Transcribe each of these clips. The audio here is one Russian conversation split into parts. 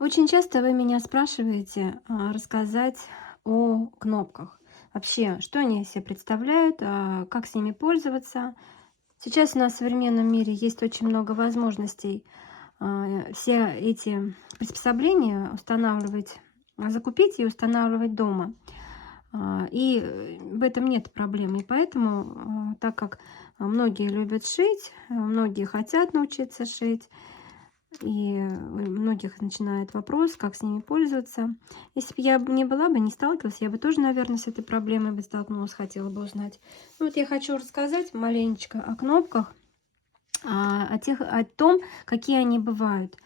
Очень часто вы меня спрашиваете рассказать о кнопках. Вообще, что они из себя представляют, как с ними пользоваться. Сейчас у нас в современном мире есть очень много возможностей все эти приспособления устанавливать, закупить и устанавливать дома. В этом нет проблем. И поэтому, так как многие любят шить, многие хотят научиться шить, и у многих начинает вопрос, как с ними пользоваться. Если бы я не была бы, не сталкивалась, я бы тоже, наверное, с этой проблемой бы столкнулась, хотела бы узнать. Ну, вот я хочу рассказать маленечко о кнопках, о том, какие они бывают.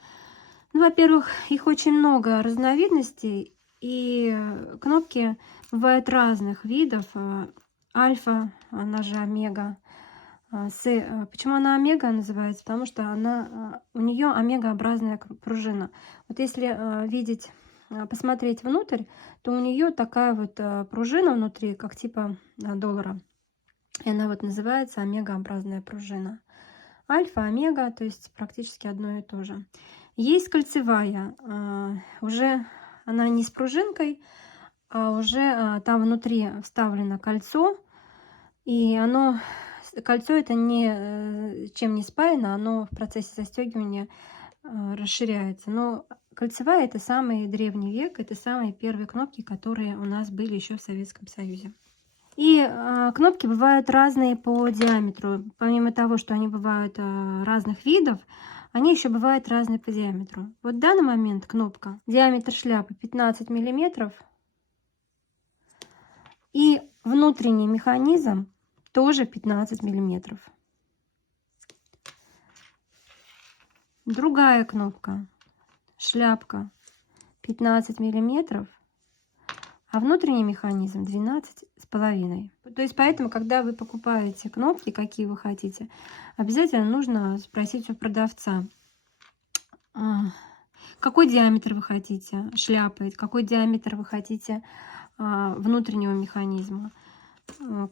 Ну, во-первых, их очень много разновидностей, и кнопки бывают разных видов. Альфа, она же омега. Почему она омега называется? Потому что у нее омегообразная пружина. Вот если видеть, посмотреть внутрь, то у нее такая вот пружина внутри, как типа доллара. И она вот называется омегообразная пружина. Альфа, омега, то есть практически одно и то же. Есть кольцевая, уже она не с пружинкой, а уже там внутри вставлено кольцо, и кольцо это чем не спаяно, оно в процессе застегивания расширяется. Но кольцевая это самый древний век, это самые первые кнопки, которые у нас были еще в Советском Союзе. И кнопки бывают разные по диаметру. Помимо того, что они бывают разных видов, они еще бывают разные по диаметру. Вот в данный момент кнопка, диаметр шляпы 15 миллиметров, и внутренний механизм тоже 15 миллиметров. Другая кнопка, шляпка 15 миллиметров, а внутренний механизм 12,5. То есть поэтому, когда вы покупаете кнопки, какие вы хотите, обязательно нужно спросить у продавца, какой диаметр вы хотите шляпы, какой диаметр вы хотите внутреннего механизма.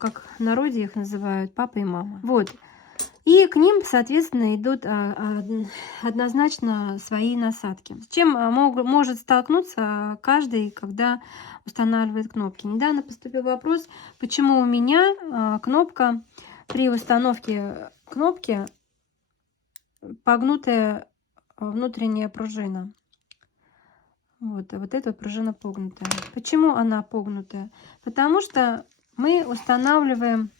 Как в народе их называют папа и мама. Вот. И к ним, соответственно, идут однозначно свои насадки. С чем может столкнуться каждый, когда устанавливает кнопки. Недавно поступил вопрос, почему у меня кнопка при установке кнопки погнутая внутренняя пружина. Вот эта пружина погнутая. Почему она погнутая? Потому что мы устанавливаем,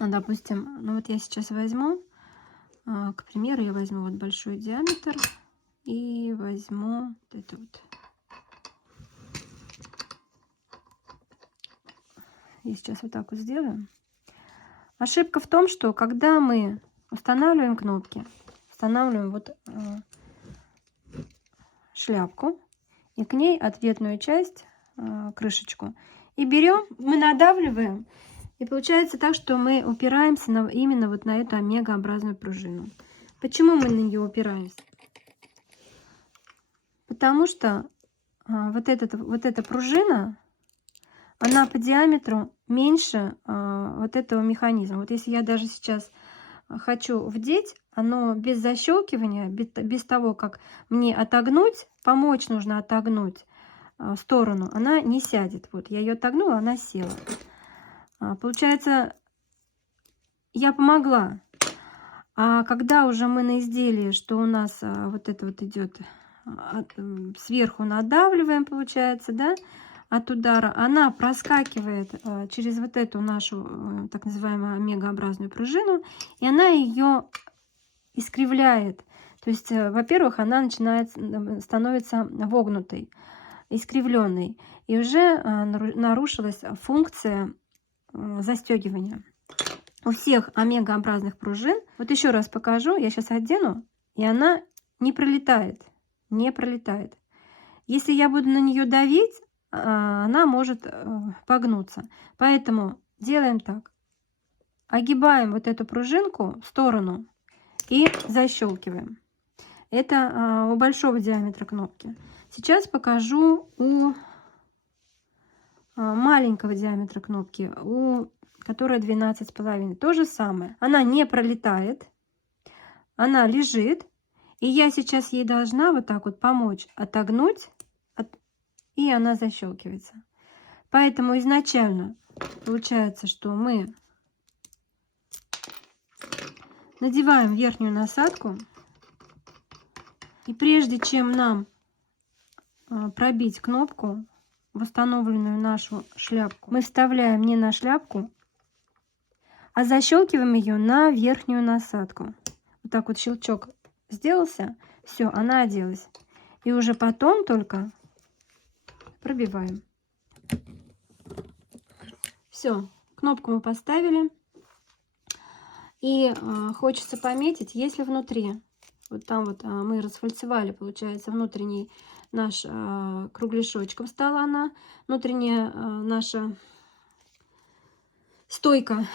допустим, ну вот я сейчас возьму, к примеру, я возьму вот большой диаметр и возьму вот это вот. Я сейчас вот так вот сделаю. Ошибка в том, что когда мы устанавливаем кнопки, устанавливаем вот шляпку и к ней ответную часть, крышечку, и берем, мы надавливаем, и получается так, что мы упираемся именно вот на эту омегообразную пружину. Почему мы на нее упираемся? Потому что вот эта пружина, она по диаметру меньше вот этого механизма. Вот если я даже сейчас хочу вдеть, оно без защелкивания, без того, как мне отогнуть, помочь нужно отогнуть в сторону, она не сядет. Вот я ее отогнула, она села. Получается, я помогла. А когда уже мы на изделии, что у нас вот это вот идет сверху надавливаем, получается, да, от удара, она проскакивает через вот эту нашу так называемую омегообразную пружину, и она ее искривляет. То есть, во-первых, она становится вогнутой, искривленной, и уже нарушилась функция застегивания. У всех омегообразных пружин, вот еще раз покажу, я сейчас одену, и она не пролетает, не пролетает. Если я буду на нее давить, она может погнуться. Поэтому делаем так. Огибаем вот эту пружинку в сторону и защелкиваем. Это у большого диаметра кнопки. Сейчас покажу у маленького диаметра кнопки, которая 12,5. То же самое. Она не пролетает, она лежит, И я сейчас ей должна вот так вот помочь отогнуть, и она защелкивается. Поэтому изначально получается, что мы надеваем верхнюю насадку. И прежде чем нам пробить кнопку в установленную нашу шляпку, мы вставляем не на шляпку, а защелкиваем ее на верхнюю насадку. Вот так вот щелчок сделался, все, она оделась. И уже потом только пробиваем. Все, кнопку мы поставили. И хочется пометить, если внутри, вот там вот мы расфальцевали, получается, внутренний наш кругляшочком стала она, внутренняя наша стойка,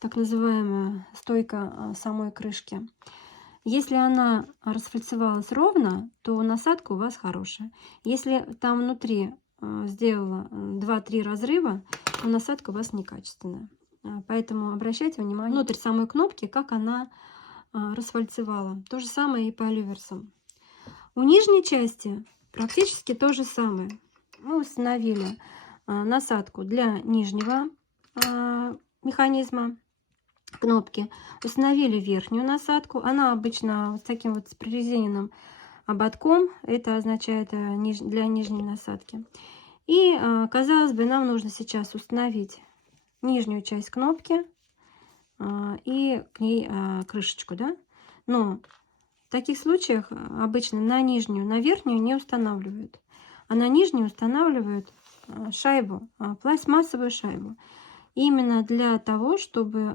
так называемая стойка самой крышки. Если она расфальцевалась ровно, то насадка у вас хорошая. Если там внутри сделала 2-3 разрыва, то насадка у вас некачественная. Поэтому обращайте внимание внутрь самой кнопки, как она расфальцевала. То же самое и по люверсам. У нижней части практически то же самое. Мы установили насадку для нижнего механизма кнопки, установили верхнюю насадку. Она обычно вот с таким вот прорезиненным ободком, это означает для нижней насадки. И казалось бы, нам нужно сейчас установить нижнюю часть кнопки и к ней крышечку, да? Но в таких случаях обычно на нижнюю, на верхнюю не устанавливают, а на нижнюю устанавливают шайбу, пластмассовую шайбу. Именно для того, чтобы,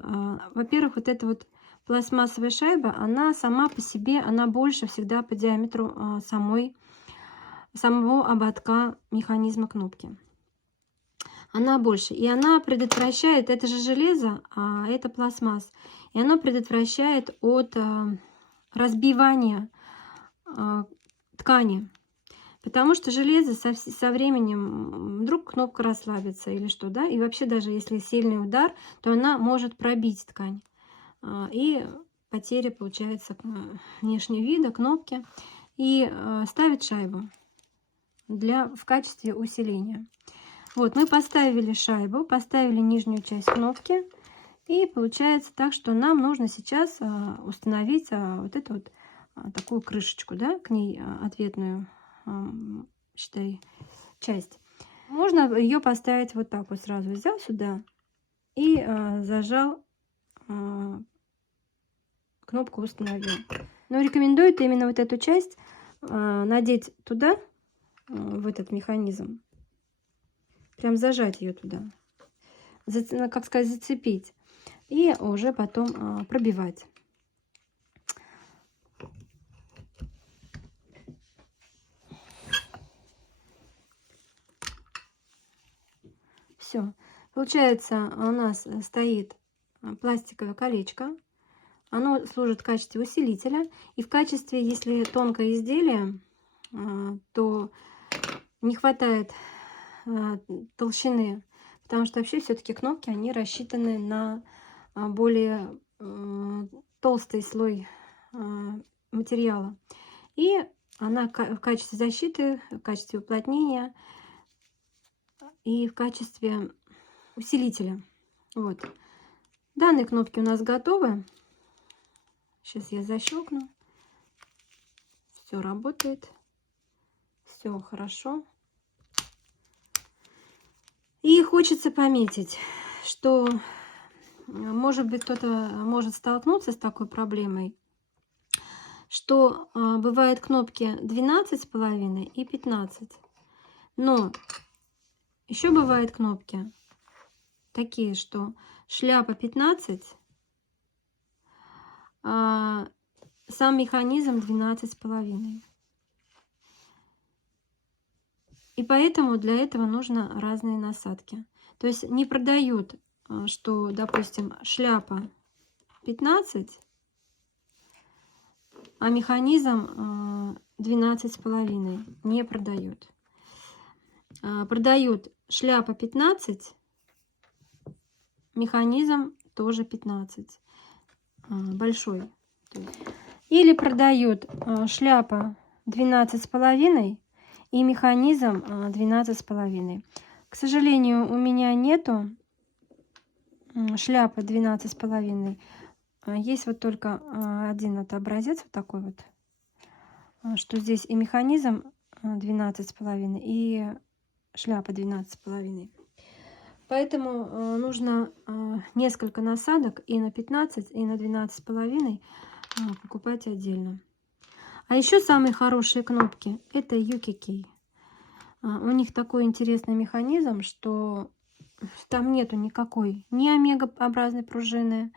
во-первых, вот эта вот пластмассовая шайба, она сама по себе, она больше всегда по диаметру самого ободка механизма кнопки. Она больше. И она предотвращает, это же железо, а это пластмасс. И оно предотвращает от разбивания ткани. Потому что железо со временем вдруг кнопка расслабится или что, да, и вообще даже если сильный удар, то она может пробить ткань. И потеря получается внешнего вида кнопки. И ставить шайбу в качестве усиления. Вот, мы поставили шайбу, поставили нижнюю часть кнопки. И получается так, что нам нужно сейчас установить вот эту вот такую крышечку, да, к ней ответную, считай, часть. Можно ее поставить вот так вот сразу. Взял сюда и зажал, кнопку установил. Но рекомендуют именно вот эту часть надеть туда, в этот механизм. Прям зажать ее туда. Как сказать, зацепить. И уже потом пробивать. Все. Получается, у нас стоит пластиковое колечко. Оно служит в качестве усилителя. И в качестве, если тонкое изделие, то не хватает толщины. Потому что вообще все-таки кнопки, они рассчитаны на более толстый слой материала. И она в качестве защиты, в качестве уплотнения и в качестве усилителя. Вот. Данные кнопки у нас готовы. Сейчас я защелкну. Все работает. Все хорошо. И хочется пометить, что, может быть, кто-то может столкнуться с такой проблемой, что бывают кнопки 12,5 и 15. Но еще бывают кнопки такие, что шляпа 15, а сам механизм 12,5. И поэтому для этого нужно разные насадки. То есть не продают, что, допустим, шляпа 15, а механизм 12,5. Не продают. Продают шляпа 15, механизм тоже 15. Большой. Или продают шляпа 12,5 и механизм 12,5. К сожалению, у меня нету шляпы 12,5. Есть вот только один вот образец, вот такой вот, что здесь и механизм 12,5, и шляпа 12,5. Поэтому нужно несколько насадок и на 15, и на 12,5 покупать отдельно. А еще самые хорошие кнопки — это UKK. У них такой интересный механизм, что там нету никакой ни омегообразной пружины,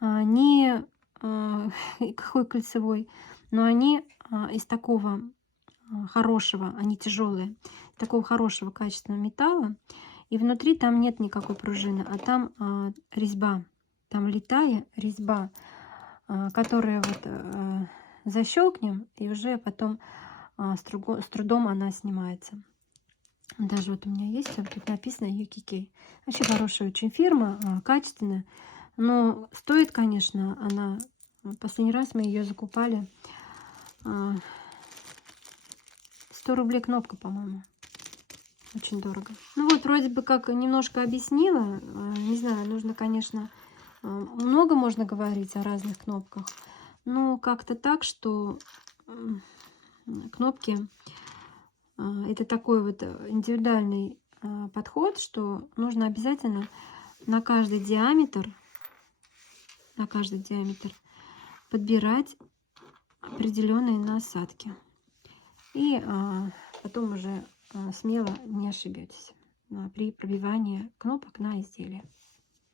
ни какой кольцевой, но они из такого хорошего, они тяжелые, такого хорошего качественного металла, и внутри там нет никакой пружины, а там резьба, там литая резьба, которая вот защелкнем, и уже потом с трудом она снимается. Даже вот у меня есть, вот тут написано UKK. Вообще хорошая очень фирма, качественная. Но стоит, конечно, она... Последний раз мы ее закупали 100 рублей кнопка, по-моему. Очень дорого. Ну вот, вроде бы как немножко объяснила. Не знаю, нужно, конечно, много можно говорить о разных кнопках. Но как-то так, что кнопки... Это такой вот индивидуальный подход, что нужно обязательно на каждый диаметр подбирать определенные насадки. И потом уже смело не ошибетесь при пробивании кнопок на изделие.